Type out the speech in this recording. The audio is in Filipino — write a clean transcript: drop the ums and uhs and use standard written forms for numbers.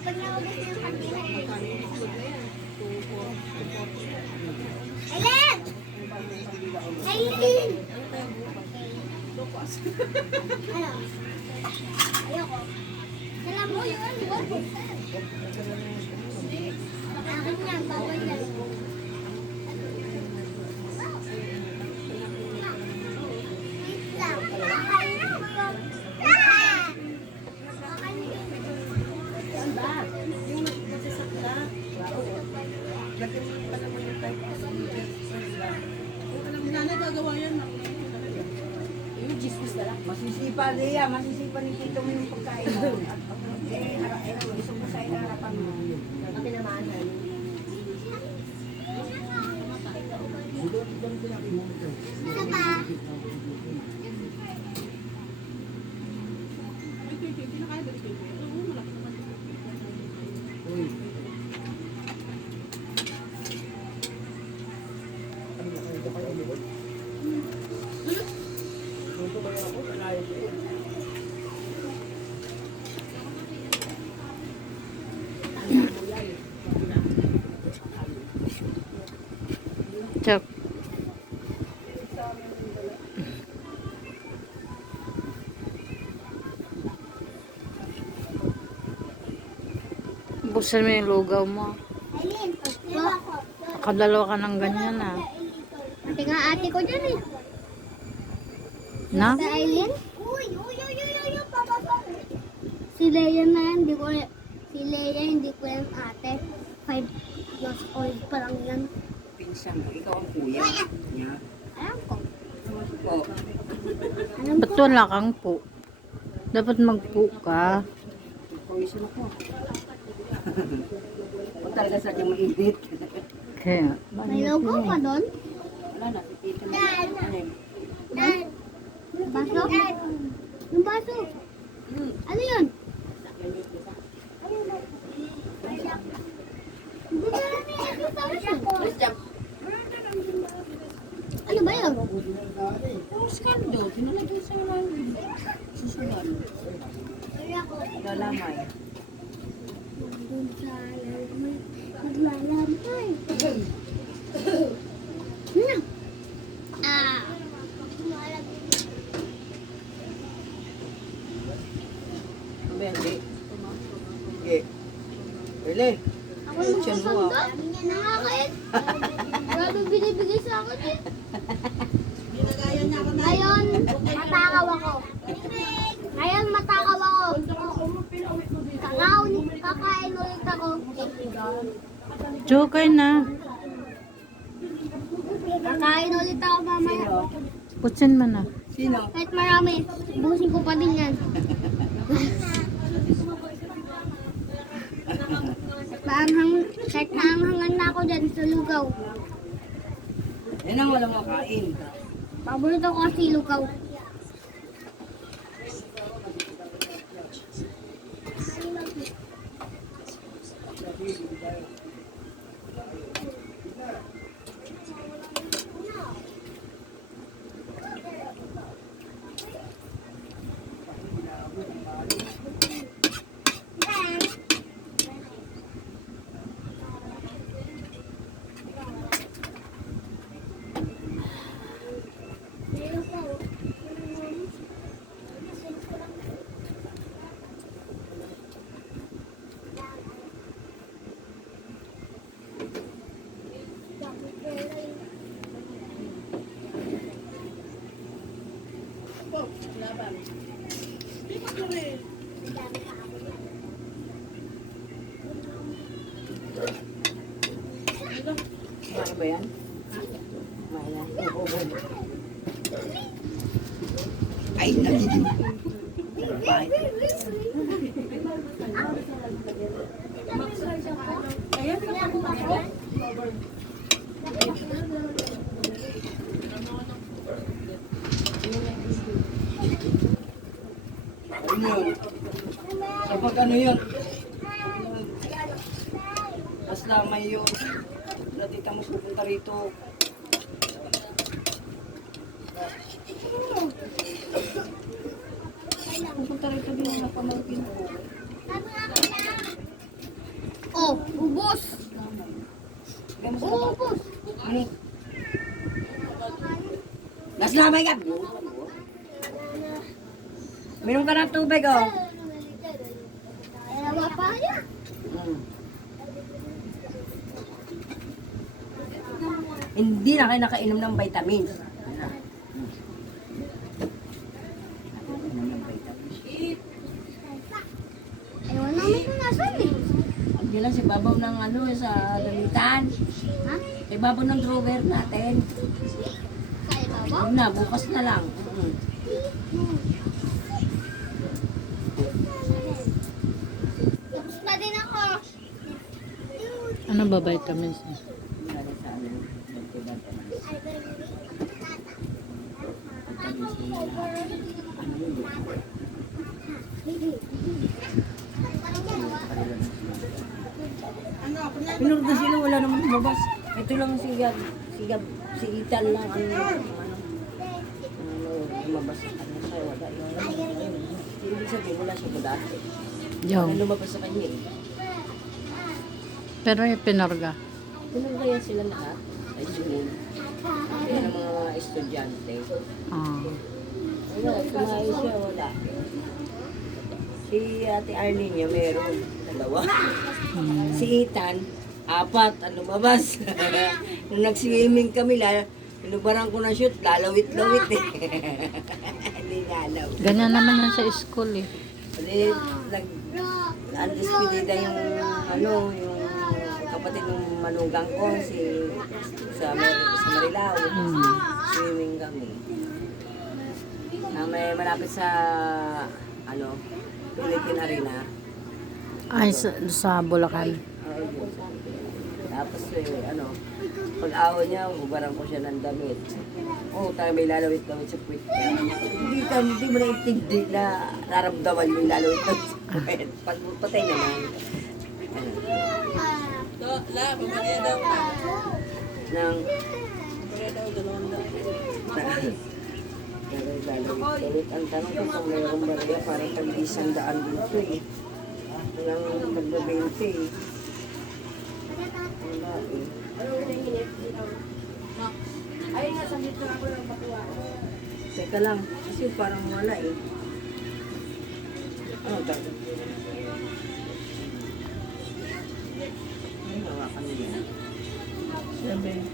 Kapag naubos na yung kanila eh. Aileen! Aileen! Ano? Ayoko. Alam mo yun? Akin yan, bawal yan. Wait lang. Masisipa, Lea. Masisipa ni Tito mo yung pagkain mo. At gusto mo sa harapan mo. Ang pinamahan. Isa pa. Chok. Buksan mo yung lugaw mo. Aileen, dalawa ko. Nakadalawa ka ng ganyan ah. Ate nga ate ko dyan eh. Na? Sa Aileen? Uy, papasok. Si Leia na yan, si Leia hindi ko yan ate. 5 years old pa lang yan. Pinsan mo. Ikaw ang kuya. Yeah. Alam ko. Po. Alam Ba't ko. wala kang po? Dapat magpo ka. Pawisan ako. Huwag talaga sa akin mainit. Kaya, May logo ka doon? Wala na. Pipito na. Ano yun? Baso? Yung baso. Ano yun? Hindi na namin exercise. Let's jump. Ano ba yun? Yung skando. Tinalagay sa susunod. Lalamay. Doon sa lalaki. Naglalamay. Ano? Ah. Hindi. Hindi. Really? Ako yung masasanda. Nakakait. Grabe binibigay sa akin eh. Ngayon, matakaw ako. Ngayon, matakaw ako. Kakain ulit ako. Joker na. Kakain ulit ako mamaya. Sino? Buksan mo na. Sino? Kahit marami, busin ko pa din yan. Kahit naanghangan na ako dyan sa lugaw. Yan ang walang makain. Paborito ko kasi lugaw. Ano ba yan? Maya. Ay, nagiging. Bye. Ano yun? Kapag ano yun? Basta may yun. Natita mo pupunta rito. Pupunta rito din ang napamagin ko. Oh, ubos. Kaya mo sa baba. Ubos. Ano? Naslamay ka! Minom ka ng tubig, oh. Dalawa pa yan. Hindi na kayo nakainom ng vitamins. Ewan namin kung nasan eh. Hindi lang si babaw ng ano sa gamitan. Ha? Si babaw ng drawer natin. Sa ibabaw? Huwag na, bukas na lang. Tapos na din ako. Ano ba vitamins niya? Pinurdo sila, wala naman lumabas. Ito lang si Itan lang ang lumabas sa kanya. Siya, wala yun. Hindi sabihin, wala siya ba dati. Yung. Ang lumabas sa kanya eh. Pero yung pinarga. Pinurgaya sila lahat. Ay, sunod. Yan ang mga estudyante. Ah. Wala, kumain siya, wala. Si Ate Arlene niya, meron. Dalawa. Si Ethan, 4 ang lumabas. Nung nag-swimming kami, pinubaran ko na shoot, lalawit-lawit eh. Hindi lalaw. Ganyan naman yan sa school eh. Kasi undisputed yung yung kapatid ng manugang ko, sa Marilao. Swimming kami. May malapit sa Philippine Arena. Ay, sa Bulacan. Tapos pag-awa niya, hubaran ko siya ng damit. Tayo may lalawit-lawit sa puwit niya. Hindi mo naintindi na naramdaman mo yung lalawit-lawit sa puwit. Pag patay naman. Nang lalawit-lawit. Ang tanong ko kung mayroong barya, parang tag-100 dito eh. Walang magbe-20 eh. Wala eh. Ayun nga, sandit na ako ng batuwa. Teka lang, kasi parang wala eh. Ano tayo? Ano hawakan niya? 7.